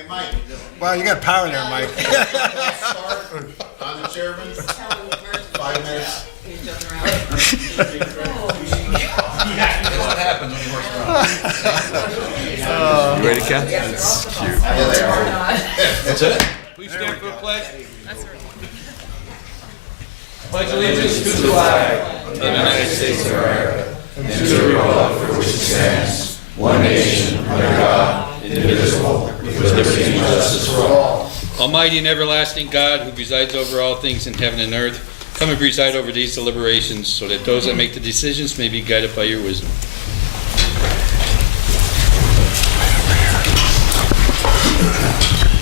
Hey, Mike. Wow, you got power there, Mike. Start on the chairman. 5 minutes. What happens when you work around? You ready, Kat? That's it? Please stand for the pledge. Pledge allegiance to the flag of the United States of America and to the republic for which it stands, one nation, under God, indivisible, with liberty and justice for all. Almighty and everlasting God, who presides over all things in heaven and earth, come and preside over these deliberations, so that those that make the decisions may be guided by your wisdom.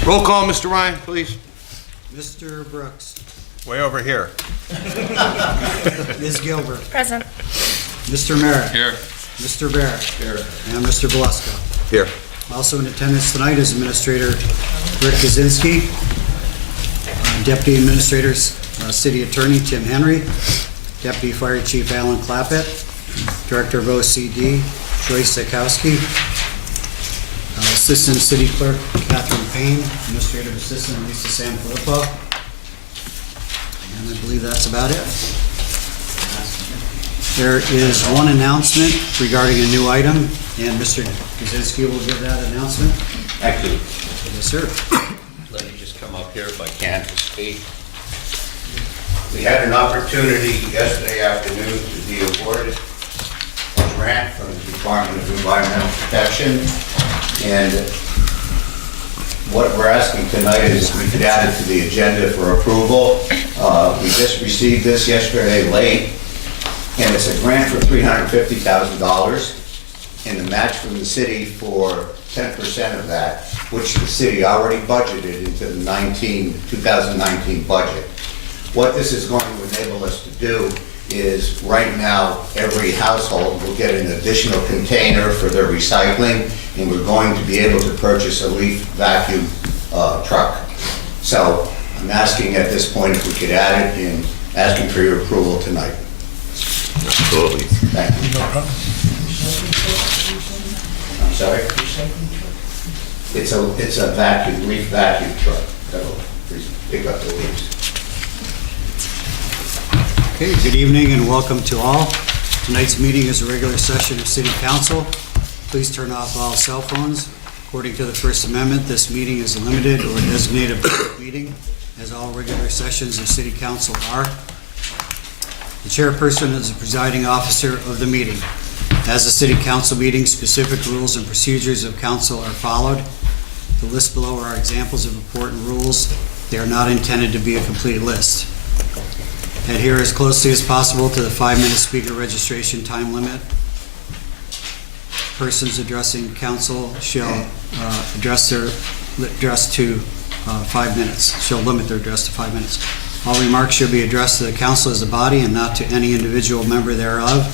Roll call, Mr. Ryan, please. Mr. Brooks. Way over here. Ms. Gilbert. Present. Mr. Merritt. Here. Mr. Barrett. Here. And Mr. Beluska. Here. Also in attendance tonight is Administrator Rick Kaczynski, Deputy Administrators, City Attorney Tim Henry, Deputy Fire Chief Alan Clappett, Director of OCD Joyce Zakowski, Assistant City Clerk Catherine Payne, Administrative Assistant Lisa Sanfilippo, and I believe that's about it. There is one announcement regarding a new item, and Mr. Kaczynski will give that announcement. Thank you. Yes, sir. Let me just come up here if I can to speak. We had an opportunity yesterday afternoon to be awarded a grant from the Department of Environmental Protection. And what we're asking tonight is we could add it to the agenda for approval. We just received this yesterday late, and it's a grant for $350,000 and the match from the city for 10% of that, which the city already budgeted into the 2019 budget. What this is going to enable us to do is, right now, every household will get an additional container for their recycling, and we're going to be able to purchase a leaf vacuum truck. So I'm asking at this point if we could add it, and asking for your approval tonight. Absolutely. Thank you. I'm sorry? It's a leaf vacuum truck that'll pick up the leaves. Okay, good evening and welcome to all. Tonight's meeting is a regular session of City Council. Please turn off all cell phones. According to the First Amendment, this meeting is a limited or designated public meeting, as all regular sessions of City Council are. The chairperson is the presiding officer of the meeting. As a City Council meeting, specific rules and procedures of council are followed. The list below are examples of important rules. They are not intended to be a complete list. Adhere as closely as possible to the 5-minute speaker registration time limit. Persons addressing council shall address to 5 minutes, shall limit their address to 5 minutes. All remarks should be addressed to the council as a body and not to any individual member thereof.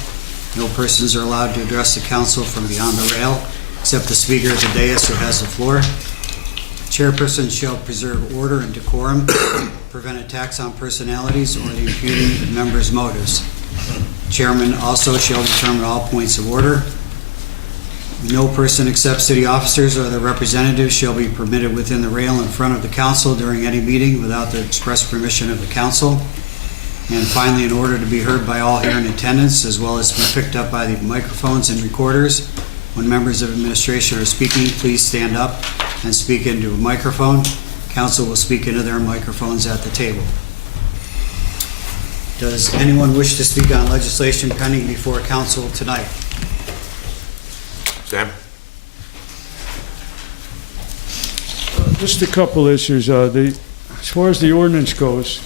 No persons are allowed to address the council from beyond the rail, except the speaker at the dais who has the floor. Chairperson shall preserve order and decorum, prevent attacks on personalities or the imputing of members' motives. Chairman also shall determine all points of order. No person except city officers or their representatives shall be permitted within the rail in front of the council during any meeting without the express permission of the council. And finally, in order to be heard by all here in attendance, as well as to be picked up by the microphones and recorders, when members of administration are speaking, please stand up and speak into a microphone. Council will speak into their microphones at the table. Does anyone wish to speak on legislation pending before council tonight? Sam? Just a couple issues. As far as the ordinance goes,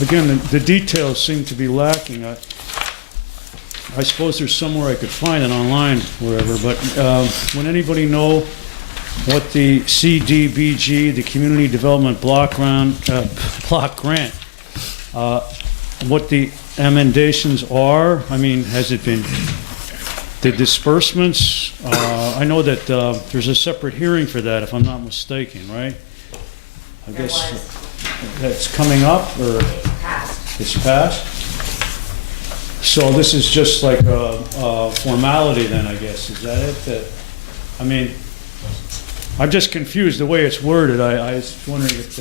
again, the details seem to be lacking. I suppose there's somewhere I could find it online, wherever, but would anybody know what the CDBG, the Community Development Block Grant, what the emendations are? I mean, has it been, the disbursements? I know that there's a separate hearing for that, if I'm not mistaken, right? I guess that's coming up, or it's passed? So this is just like a formality then, I guess, is that it? I mean, I'm just confused the way it's worded. I was wondering if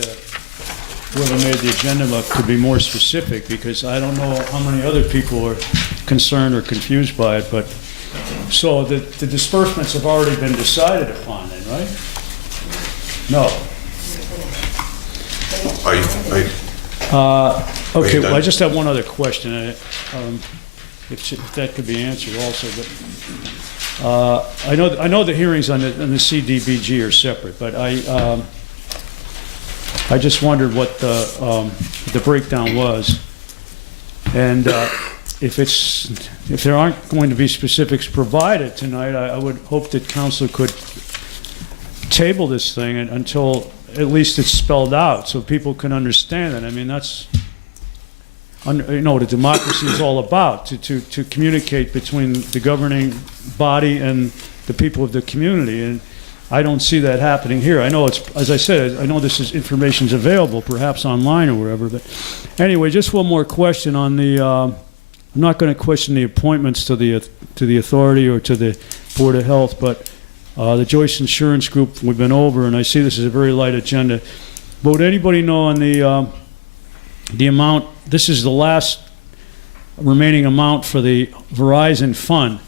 whoever made the agenda up could be more specific, because I don't know how many other people are concerned or confused by it, but, so the disbursements have already been decided upon then, right? No. Okay, well, I just have one other question, if that could be answered also, but I know the hearings on the CDBG are separate, but I just wondered what the breakdown was, and if there aren't going to be specifics provided tonight, I would hope that council could table this thing until at least it's spelled out so people can understand it. I mean, that's what democracy is all about, to communicate between the governing body and the people of the community, and I don't see that happening here. I know it's, as I said, I know this information's available, perhaps online or wherever, but anyway, just one more question on the, I'm not going to question the appointments to the authority or to the Board of Health, but the Joyce Insurance Group, we've been over, and I see this is a very light agenda. But would anybody know on the amount, this is the last remaining amount for the Verizon fund,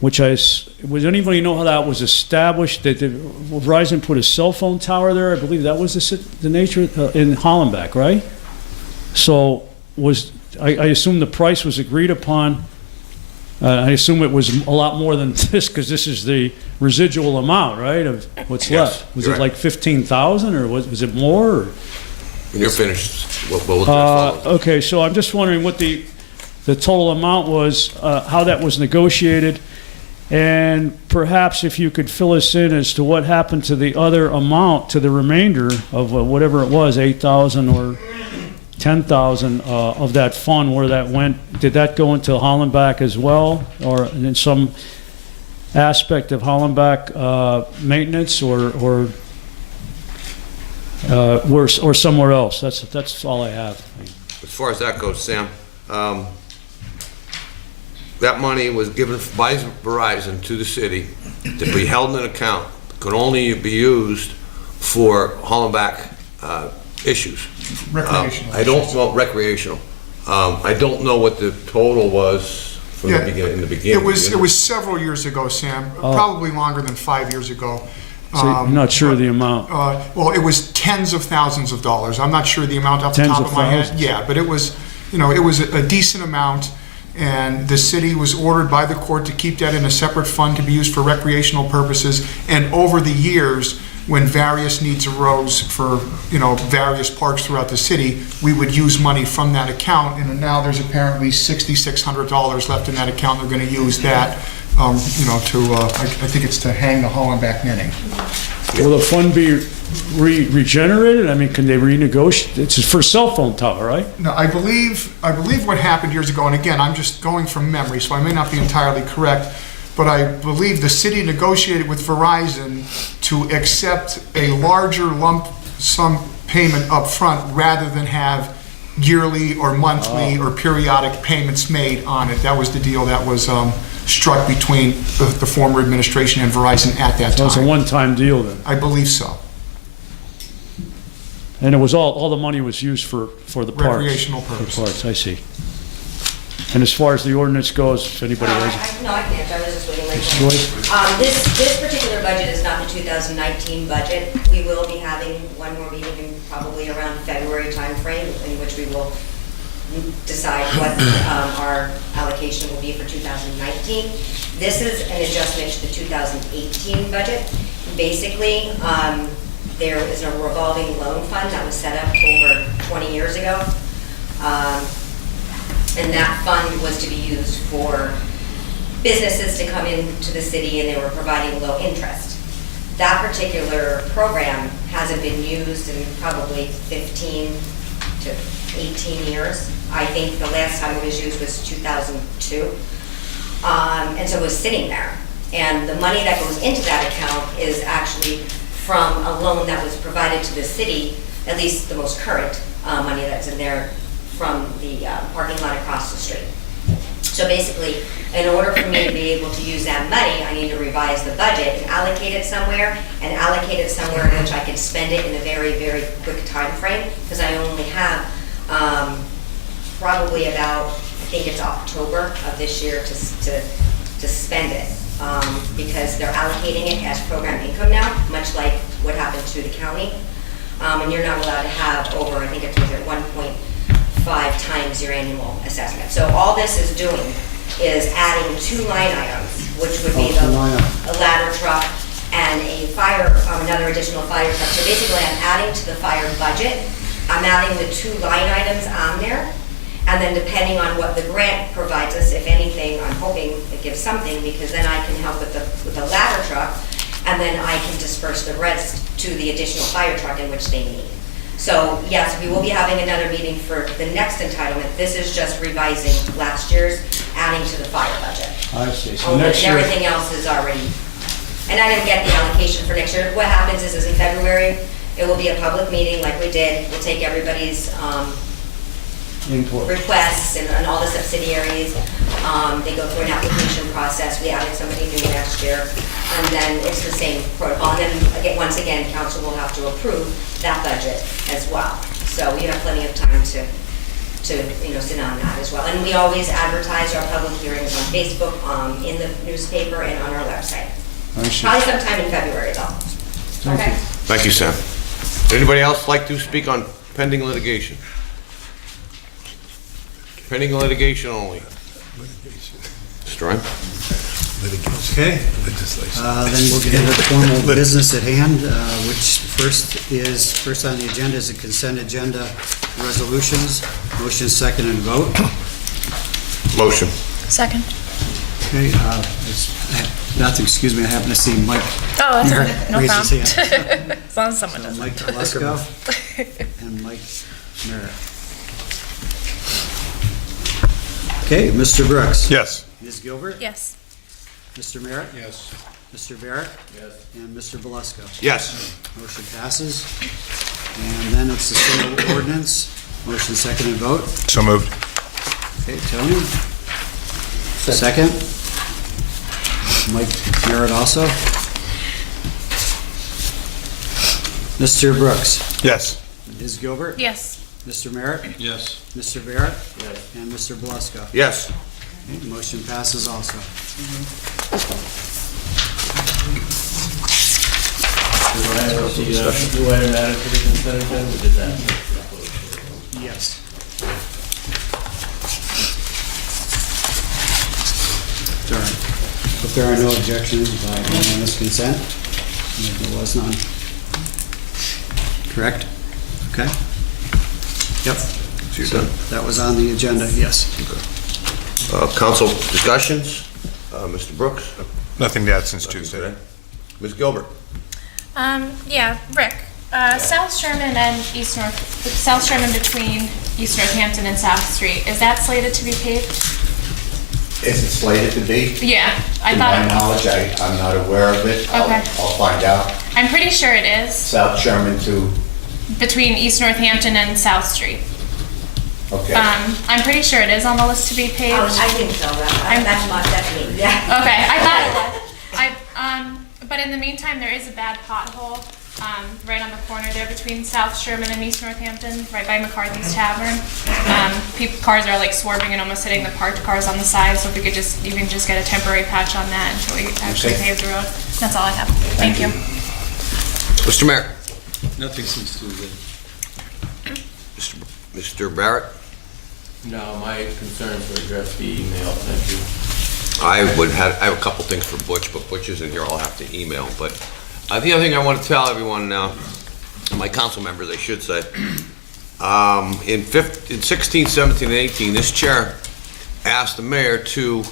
which would anybody know how that was established? That Verizon put a cell phone tower there? I believe that was the nature in Hollenbeck, right? So I assume the price was agreed upon. I assume it was a lot more than this, because this is the residual amount, right, of what's left. Was it like 15,000, or was it more? Or? When you're finished, we'll follow. Okay, so I'm just wondering what the total amount was, how that was negotiated, and perhaps if you could fill us in as to what happened to the other amount, to the remainder of whatever it was, 8,000 or 10,000 of that fund, where that went. Did that go into Hollenbeck as well, or in some aspect of Hollenbeck maintenance, or somewhere else? That's all I have. As far as that goes, Sam, that money was given by Verizon to the city to be held in an account, could only be used for Hollenbeck issues. Recreational. I don't know recreational. I don't know what the total was from the beginning. In the beginning, It was several years ago, Sam. Probably longer than 5 years ago. So you're not sure of the amount? Well, it was tens of thousands of dollars. I'm not sure the amount off the Tens top of of my head. thousands? Yeah, but it was a decent amount, and the city was ordered by the court to keep that in a separate fund to be used for recreational purposes. And over the years, when various needs arose for various parks throughout the city, we would use money from that account. And now there's apparently $6,600 left in that account. They're going to use that, I think it's to hang the Hollenbeck netting. Will the fund be regenerated? I mean, can they renegotiate? It's for a cell phone tower, right? No, I believe what happened years ago, and again, I'm just going from memory, so I may not be entirely correct, but I believe the city negotiated with Verizon to accept a larger lump sum payment up front rather than have yearly or monthly or periodic payments made on it. That was the deal that was struck between the former administration and Verizon at that time. So it's a one-time deal then? I believe so. And it was all the money was used for the parks? Recreational purposes. For parks, I see. And as far as the ordinance goes, if anybody has... No, I can't. I was just waiting. This particular budget is not the 2019 budget. We will be having one more meeting in probably around February timeframe, in which we will decide what our allocation will be for 2019. This is an adjustment to the 2018 budget. Basically, there is a revolving loan fund that was set up over 20 years ago. And that fund was to be used for businesses to come into the city, and they were providing low interest. That particular program hasn't been used in probably 15 to 18 years. I think the last time it was used was 2002. And so it was sitting there. And the money that goes into that account is actually from a loan that was provided to the city, at least the most current money that's in there, from the parking lot across the street. So basically, in order for me to be able to use that money, I need to revise the budget and allocate it somewhere in which I can spend it in a very, very quick time frame, because I only have probably about, I think it's October of this year to spend it, because they're allocating it as program income now, much like what happened to the county. And you're not allowed to have over, I think it's 1.5 times your annual assessment. So all this is doing is adding 2 line items, which would be a ladder truck and another additional fire truck. So basically, I'm adding to the fire budget. I'm adding the 2 line items on there. And then depending on what the grant provides us, if anything, I'm hoping it gives something, because then I can help with the ladder truck, and then I can disperse the rest to the additional fire truck in which they need. So yes, we will be having another meeting for the next entitlement. This is just revising last year's, adding to the fire budget. I see. So next year, Everything else is already, and I didn't get the allocation for next year. What happens is in February, it will be a public meeting like we did. We'll take everybody's input. requests and all the subsidiaries. They go through an application process. We added somebody new last year, and then it's the same protocol. And then once again, council will have to approve that budget as well. So we have plenty of time to sit on that as well. And we always advertise our public hearings on Facebook, in the newspaper, and on our website. I see. Probably sometime in February though. Thank you. Thank you, Sam. Anybody else like to speak on pending litigation? Pending litigation only. Mr. Ryan? Okay. Then we'll get into the formal business at hand, which first on the agenda is the consent agenda resolutions. Motion, second, and vote. Motion. Second. Okay, nothing, excuse me, I happen to see Mike Oh, that's Merritt okay. No raise his problem. hand. As long as someone So does. Mike Telesco and Mike Merritt. Okay, Mr. Brooks. Yes. Ms. Gilbert. Yes. Mr. Merritt. Yes. Mr. Barrett. Yes. And Mr. Belusko. Yes. Motion passes. And then it's the single ordinance. Motion, second, and vote. So moved. Okay, Tony? Second. Mike Merritt also. Mr. Brooks. Yes. Ms. Gilbert. Yes. Mr. Merritt. Yes. Mr. Barrett. Yes. And Mr. Belusko. Yes. Okay, motion passes also. Do I add it to the consent agenda? We did that. Yes. If there are no objections by unanimous consent, there was none. Correct? Okay. Yep. So you're So done. that was on the agenda, yes. Council discussions? Mr. Brooks? Nothing to add since Tuesday. Ms. Gilbert? Yeah, Rick, South Sherman and East North, South Sherman between East Northampton and South Street, is that slated to be paved? Is it slated to be? Yeah, I To my thought, knowledge, I'm not aware of it. Okay. I'll find out. I'm pretty sure it is, South Sherman to, between East Northampton and South Street. okay. I'm pretty sure it is on the list to be paved. I think so, that's me, yeah. Okay, I thought, but in the meantime, there is a bad pothole, right on the corner there between South Sherman and East Northampton, right by McCarthy's Tavern. Cars are like swerving and almost hitting the parked cars on the side, so if we could even just get a temporary patch on that until we actually Okay. pave the road. That's all I have. Thank you. Mr. Merritt? Nothing since Tuesday. Mr. Barrett? No, my concerns were addressed via email. Thank you. I have a couple things for Butch, but Butch isn't here, I'll have to email. But the other thing I want to tell everyone now, my council members, I should say, in 16, 17, and 18, this chair asked the mayor to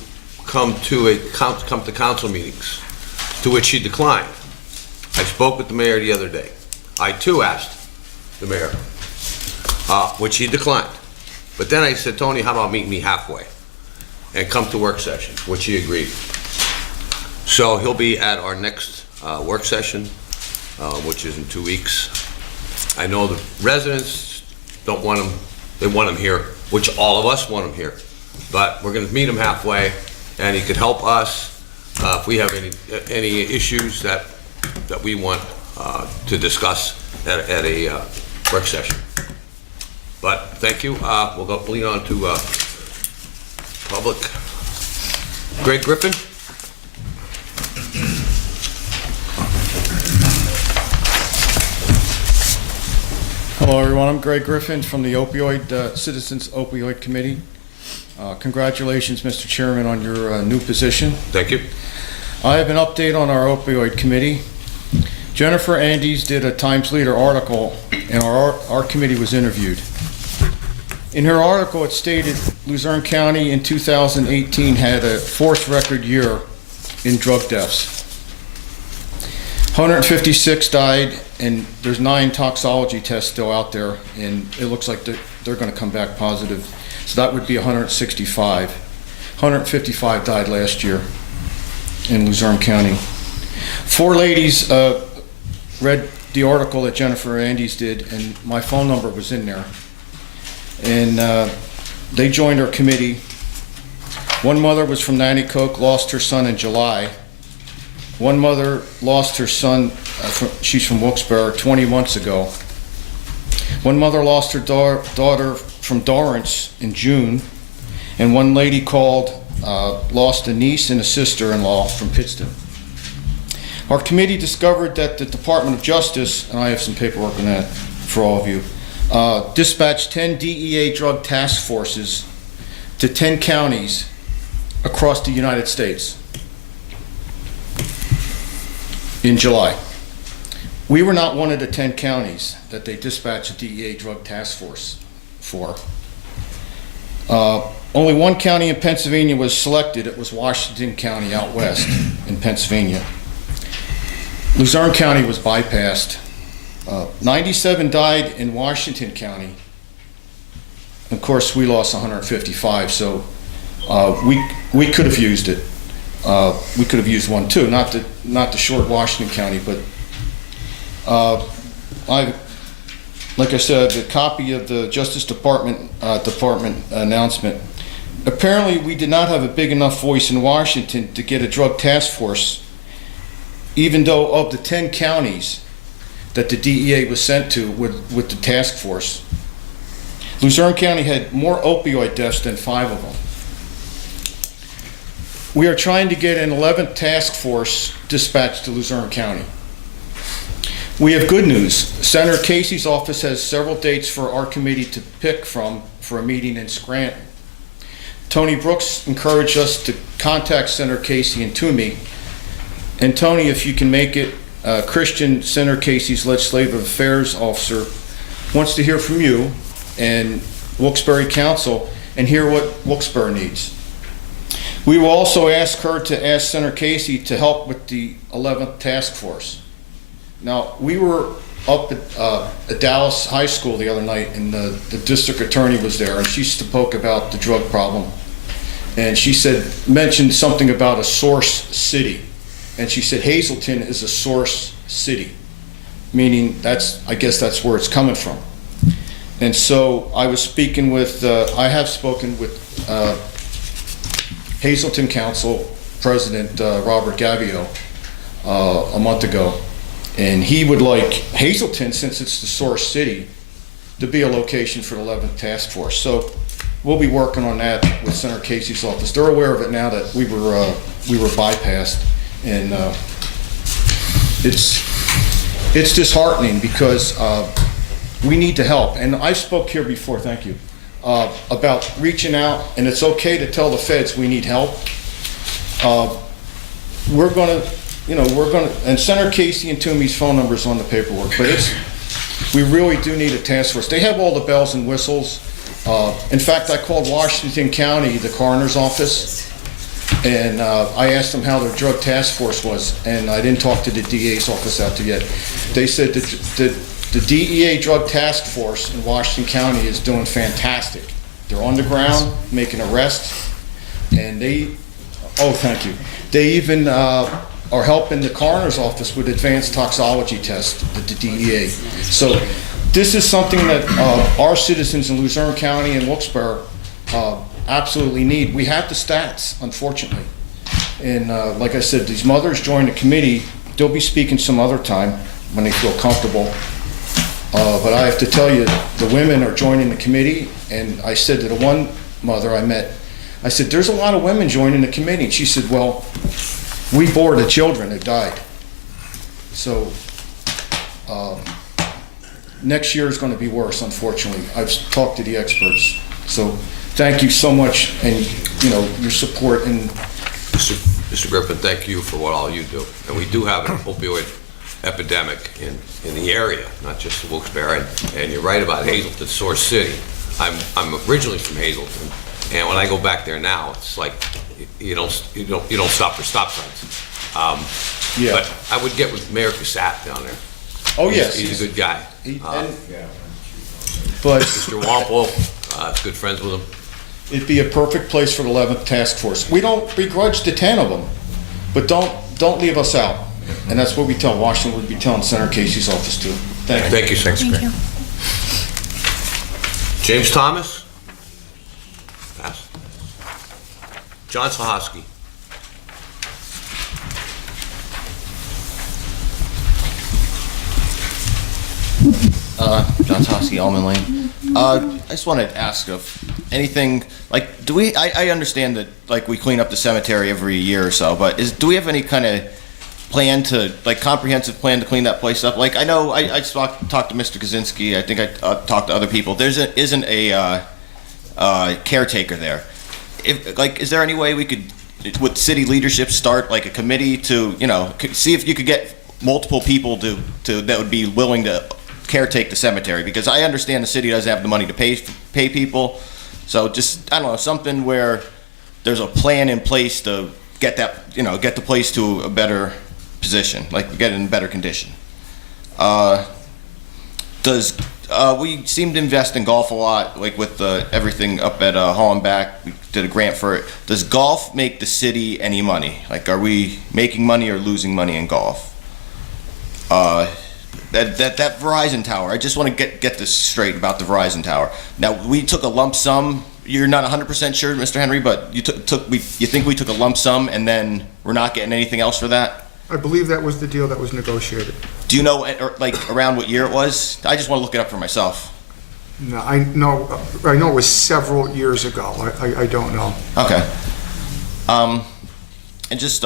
come to council meetings, to which he declined. I spoke with the mayor the other day. I too asked the mayor, which he declined. But then I said, Tony, how about meet me halfway and come to work sessions, which he agreed. So he'll be at our next work session, which is in 2 weeks. I know the residents don't want him, they want him here, which all of us want him here. but we're gonna meet him halfway, and he could help us if we have any issues that we want to discuss at a work session. But thank you. We'll go lead on to public. Greg Griffin. Hello, everyone. I'm Greg Griffin from the Citizens Opioid Committee. Congratulations, Mr. Chairman, on your new position. Thank you. I have an update on our opioid committee. Jennifer Andes did a Times Leader article, and our committee was interviewed. In her article, it stated Luzerne County in 2018 had a fourth record year in drug deaths. 156 died, and there's 9 toxology tests still out there, and it looks like they're going to come back positive. So that would be 165. 155 died last year in Luzerne County. 4 ladies read the article that Jennifer Andes did, and my phone number was in there. And they joined our committee. One mother was from Nanticoke, lost her son in July. One mother lost her son, she's from Wilkes-Barre, 20 months ago. One mother lost her daughter from Dorrance in June. And one lady called, lost a niece and a sister-in-law from Pittston. Our committee discovered that the Department of Justice, and I have some paperwork on that for all of you, dispatched 10 DEA drug task forces to 10 counties across the United States in July. We were not one of the 10 counties that they dispatched a DEA drug task force for. Only one county in Pennsylvania was selected. It was Washington County out west in Pennsylvania. Luzerne County was bypassed. 97 died in Washington County. Of course, we lost 155, so we could have used it. We could have used one too, not the short Washington County, but like I said, the copy of the Justice Department announcement. Apparently, we did not have a big enough voice in Washington to get a drug task force, even though of the 10 counties that the DEA was sent to with the task force, Luzerne County had more opioid deaths than 5 of them. We are trying to get an 11th task force dispatched to Luzerne County. We have good news. Senator Casey's office has several dates for our committee to pick from for a meeting in Scranton. Tony Brooks encouraged us to contact Senator Casey and Toomey. And Tony, if you can make it, Christian, Senator Casey's Legislative Affairs Officer, wants to hear from you and Wilkes-Barre Council and hear what Wilkes-Barre needs. We will also ask her to ask Senator Casey to help with the 11th task force. Now, we were up at Dallas High School the other night, and the district attorney was there, and she spoke about the drug problem. And she mentioned something about a source city. And she said Hazleton is a source city, meaning I guess that's where it's coming from. And so I was speaking with, I have spoken with Hazleton Council President Robert Gavio a month ago. And he would like Hazleton, since it's the source city, to be a location for the 11th task force. So we'll be working on that with Senator Casey's office. They're aware of it now that we were bypassed. And it's disheartening because we need to help. And I spoke here before, thank you, about reaching out, and it's okay to tell the feds we need help. We're gonna, and Senator Casey and Toomey's phone number's on the paperwork, but we really do need a task force. They have all the bells and whistles. In fact, I called Washington County, the coroner's office, and I asked them how their drug task force was, and I didn't talk to the DA's office out there yet. They said that the DEA drug task force in Washington County is doing fantastic. They're on the ground making arrests, and thank you. They even are helping the coroner's office with advanced toxology tests, the DEA. So this is something that our citizens in Luzerne County and Wilkes-Barre absolutely need. We have the stats, unfortunately. And like I said, these mothers joined the committee. They'll be speaking some other time when they feel comfortable. But I have to tell you, the women are joining the committee, and I said to the one mother I met, I said, there's a lot of women joining the committee. And she said, well, we bore the children that died. So next year is going to be worse, unfortunately. I've talked to the experts. So thank you so much, and your support. And Mr. Griffin, thank you for what all you do. And we do have an opioid epidemic in the area, not just Wilkes-Barre. And you're right about Hazleton, Source City. I'm originally from Hazleton, and when I go back there now, it's like you don't stop for stop signs. Yeah. But I would get with Mayor Cassatt down there. oh yes, He's a good guy. But Mr. Wampel, good friends with him. it'd be a perfect place for the 11th Task Force. We don't begrudge the 10 of them, but don't leave us out. And that's what we tell Washington, we'd be telling Senator Casey's office too. Thank you. Thank you, sir. Thank you. James Thomas? Pass. John Sahoski? John Tosky, Almond Lane. I just wanted to ask if anything, like, I understand that, like, we clean up the cemetery every year or so, but do we have any kind of comprehensive plan to clean that place up? Like, I know, I talked to Mr. Kaczynski, I think I talked to other people. Isn't a caretaker there. Is there any way we could, with city leadership, start, like, a committee to, see if you could get multiple people that would be willing to caretake the cemetery, because I understand the city doesn't have the money to pay people. So just, I don't know, something where there's a plan in place to get that, get the place to a better position, like get it in better condition. We seem to invest in golf a lot, like with everything up at Hall and Back. We did a grant for it. Does golf make the city any money? Like, are we making money or losing money in golf? That Verizon tower, I just want to get this straight about the Verizon tower. Now, we took a lump sum. You're not 100% sure, Mr. Henry, but you think we took a lump sum and then we're not getting anything else for that? I believe that was the deal that was negotiated. Do you know, around what year it was? I just want to look it up for myself. No, I know it was several years ago. I don't know. Okay. And just,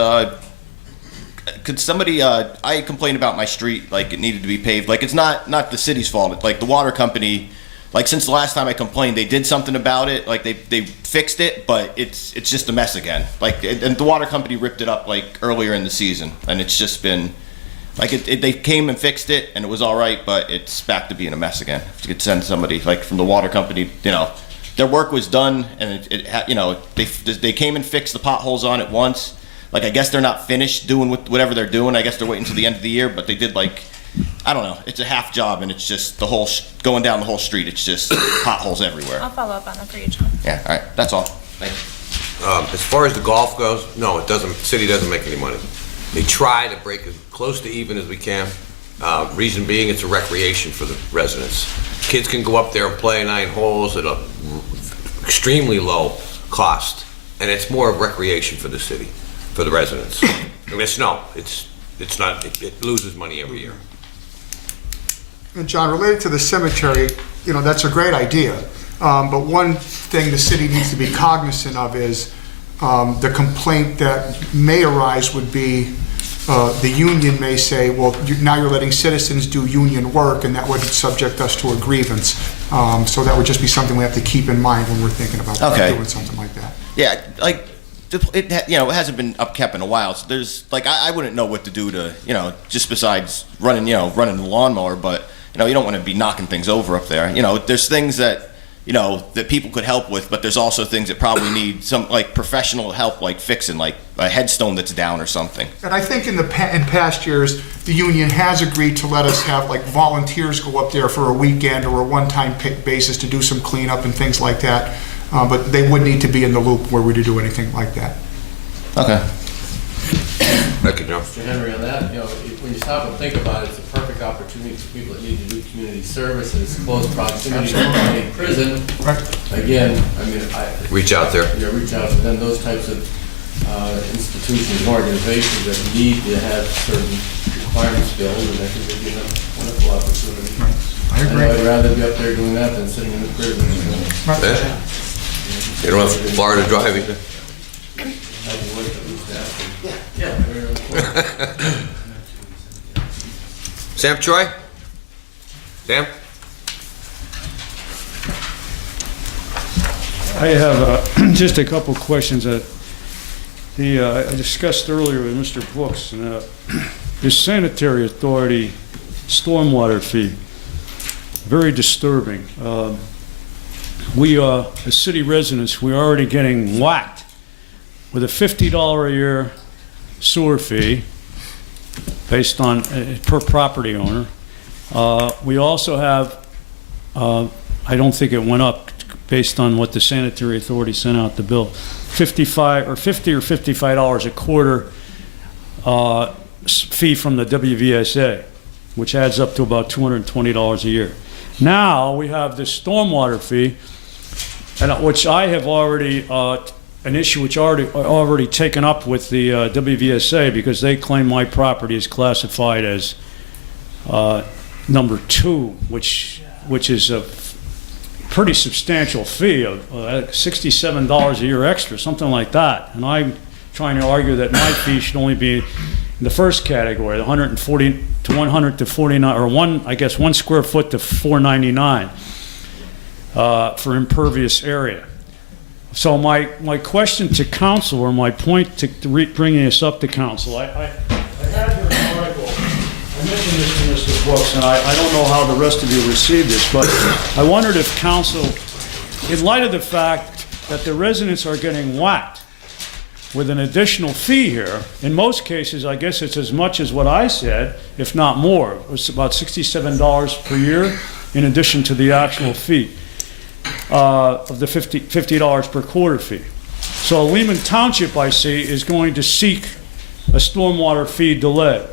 could somebody, I complained about my street, like it needed to be paved. Like, it's not the city's fault. Like, the water company, like, since the last time I complained, they did something about it. Like, they fixed it, but it's just a mess again. Like, and the water company ripped it up, like, earlier in the season. And it's just been, like, they came and fixed it, and it was all right, but it's back to being a mess again. If you could send somebody, like, from the water company, their work was done, and they came and fixed the potholes on it once. Like, I guess they're not finished doing whatever they're doing. I guess they're waiting until the end of the year, but they did, like, I don't know. It's a half job, and it's just going down the whole street. It's just potholes everywhere. I'll follow up on that for you, John. Yeah, all right. That's all. Thank you. As far as the golf goes, no, it doesn't. The city doesn't make any money. They try to break as close to even as we can. Reason being, it's a recreation for the residents. Kids can go up there and play 9 holes at a extremely low cost, and it's more of recreation for the city, for the residents. It's not. It loses money every year. And John, related to the cemetery, that's a great idea. But one thing the city needs to be cognizant of is the complaint that may arise would be the union may say, well, now you're letting citizens do union work, and that would subject us to a grievance. So that would just be something we have to keep in mind when we're thinking about doing something like that. Yeah, like, it hasn't been upkept in a while. So there's, like, I wouldn't know what to do to, just besides running the lawnmower, but, you don't want to be knocking things over up there. There's things that, that people could help with, but there's also things that probably need some, like, professional help, like fixing, like a headstone that's down or something. And I think in past years, the union has agreed to let us have, like, volunteers go up there for a weekend or a one-time basis to do some cleanup and things like that. But they would need to be in the loop where we to do anything like that. Okay. Thank you, John. Mr. Henry, on that, when you stop and think about it, it's a perfect perfect opportunity for people that need to do community services, close proximity to a prison. Again, I mean, Reach out there. Yeah, reach out to them, those types of institutions and organizations that need to have certain requirements filled, and I think they'd be a wonderful opportunity. I agree. I'd rather be up there doing that than sitting in the prison. Yeah. You don't have far to drive either. Yeah. Sam Troy? Sam? I have just a couple questions. I discussed earlier with Mr. Brooks, and the sanitary authority stormwater fee, very disturbing. We, as city residents, we're already getting whacked with a $50 a year sewer fee based on, per property owner. We also have, I don't think it went up based on what the sanitary authority sent out the bill, $50 or $55 a quarter fee from the WVSA, which adds up to about $220 a year. Now we have this stormwater fee, and which I have already an issue which already taken up with the WVSA, because they claim my property is classified as number 2, which is a pretty substantial fee of $67 a year extra, something like that. And I'm trying to argue that my fee should only be in the first category, 140 to 100 to 49, or one square foot to $4.99 for impervious area. So my question to council, or my point to bringing this up to council, I had here an article. I mentioned this to Mr. Brooks, and I don't know how the rest of you received this, but I wondered if council, in light of the fact that the residents are getting whacked with an additional fee here, in most cases, I guess it's as much as what I said, if not more. It was about $67 per year in addition to the actual fee of the $50 per quarter fee. So Lehman Township, I see, is going to seek a stormwater fee delay.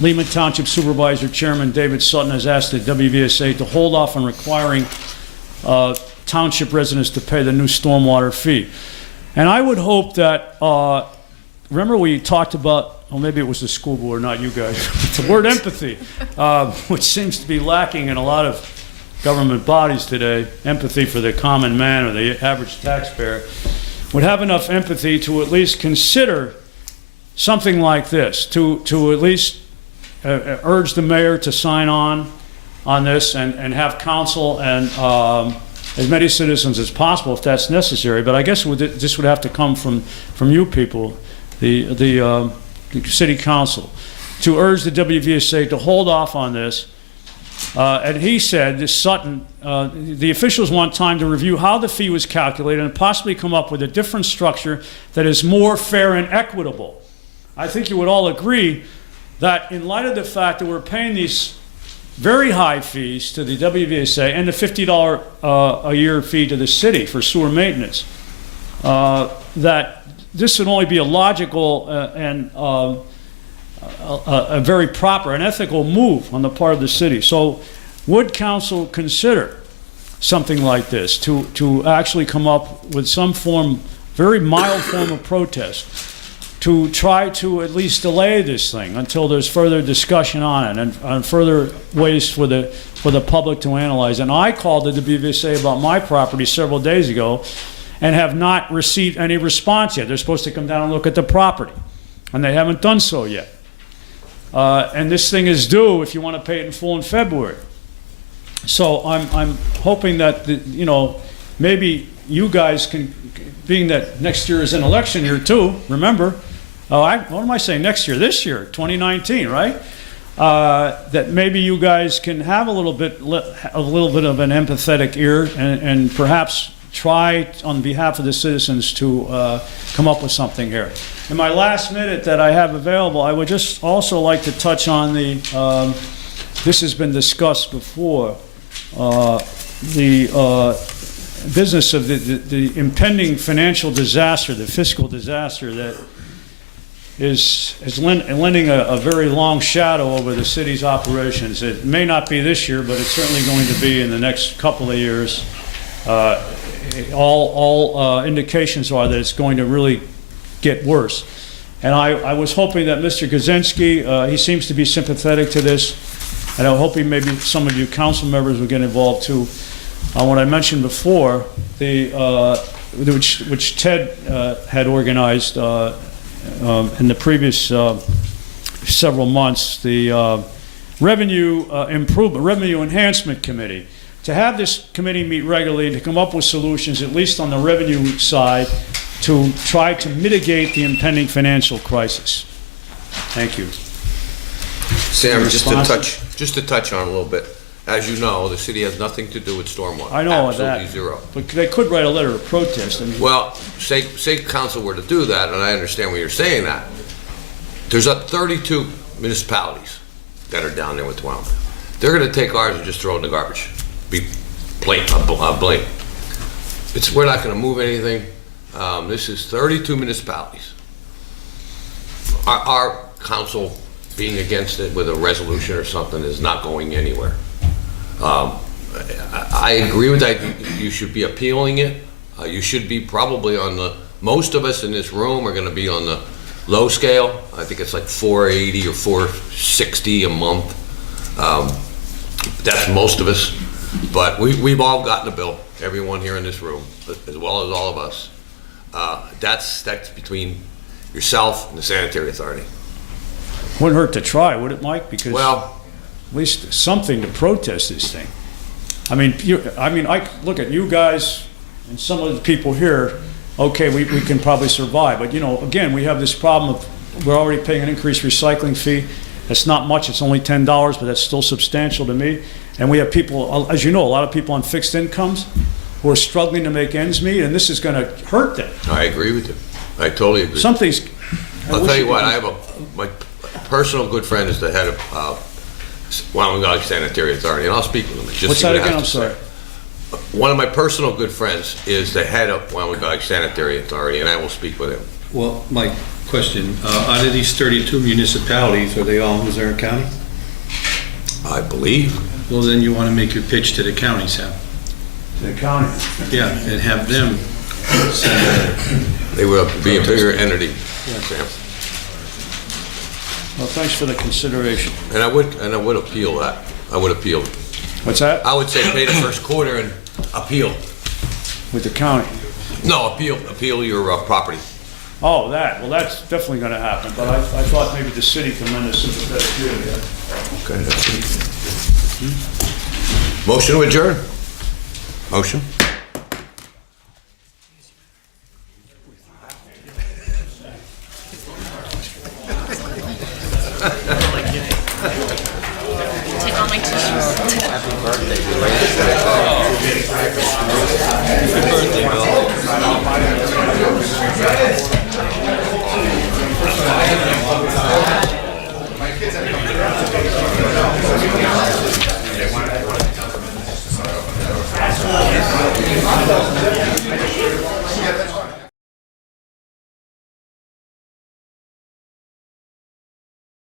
Lehman Township Supervisor Chairman David Sutton has asked the WVSA to hold off on requiring township residents to pay the new stormwater fee. And I would hope that, remember we talked about, well, maybe it was the school board, not you guys, the word empathy, which seems to be lacking in a lot of government bodies today, empathy for the common man or the average taxpayer, would have enough empathy to at least consider something like this, to at least urge the mayor to sign on this and have council and as many citizens as possible if that's necessary. But I guess this would have to come from you people, the city council, to urge the WVSA to hold off on this. And he said, this Sutton, the officials want time to review how the fee was calculated and possibly come up with a different structure that is more fair and equitable. I think you would all agree that in light of the fact that we're paying these very high fees to the WVSA and the $50 a year fee to the city for sewer maintenance, that this would only be a logical and a very proper and ethical move on the part of the city. So would council consider something like this to actually come up with some form, very mild form of protest, to try to at least delay this thing until there's further discussion on it and further ways for the public to analyze? And I called the WVSA about my property several days ago and have not received any response yet. They're supposed to come down and look at the property, and they haven't done so yet. And this thing is due, if you want to pay it in full, in February. So I'm hoping that maybe you guys can, being that next year is an election year too, remember, what am I saying, next year, this year, 2019, right? That maybe you guys can have a little bit of an empathetic ear and perhaps try on behalf of the citizens to come up with something here. In my last minute that I have available, I would just also like to touch on this has been discussed before, the business of the impending financial disaster, the fiscal disaster that is lending a very long shadow over the city's operations. It may not be this year, but it's certainly going to be in the next couple of years. All indications are that it's going to really get worse. And I was hoping that Mr. Kaczynski, he seems to be sympathetic to this, and I'm hoping maybe some of you council members will get involved too. What I mentioned before, which Ted had organized in the previous several months, the Revenue Enhancement Committee. To have this committee meet regularly and to come up with solutions, at least on the revenue side, to try to mitigate the impending financial crisis. Thank you. Sam, just to touch on a little bit. As you know, the city has nothing to do with stormwater. I know Absolutely that. zero. But they could write a letter of protest. I mean, Well, say council were to do that, and I understand why you're saying that. There's 32 municipalities that are down there with Wyoming. They're gonna take ours and just throw it in the garbage. Be plain, blame. We're not gonna move anything. This is 32 municipalities. Our council being against it with a resolution or something is not going anywhere. I agree with that. You should be appealing it. You should be probably on most of us in this room are gonna be on the low scale. I think it's like $480 or $460 a month. That's most of us. But we've all gotten a bill, everyone here in this room, as well as all of us. That's between yourself and the sanitary authority. wouldn't hurt to try, would it, Mike? Because Well, at least something to protest this thing. I mean, I look at you guys and some of the people here. Okay, we can probably survive, but again, we have this problem of we're already paying an increased recycling fee. That's not much. It's only $10, but that's still substantial to me. And we have people, as you know, a lot of people on fixed incomes who are struggling to make ends meet, and this is going to hurt them. I agree with you. I totally agree. Something's. I'll tell you what, my personal good friend is the head of Wyoming Sanitary Authority, and I'll speak with him. Just What's see what that he again? has I'm to sorry. say. One of my personal good friends is the head of Wyoming Sanitary Authority, and I will speak with him. Well, my question, out of these 32 municipalities, are they all in Luzerne County? I believe. Well, then you want to make your pitch to the county, Sam. The county. Yeah, and have them send They will be a bigger entity, Sam. Well, thanks for the consideration. And I would appeal that. I would appeal. What's that? I would say pay the first quarter and appeal. With the county. No, appeal your property. Oh, that. Well, that's definitely going to happen, but I thought maybe the city can lend a sympathetic view to that. Okay, that's it. Motion to adjourn? Motion? Take all my tissues. My kids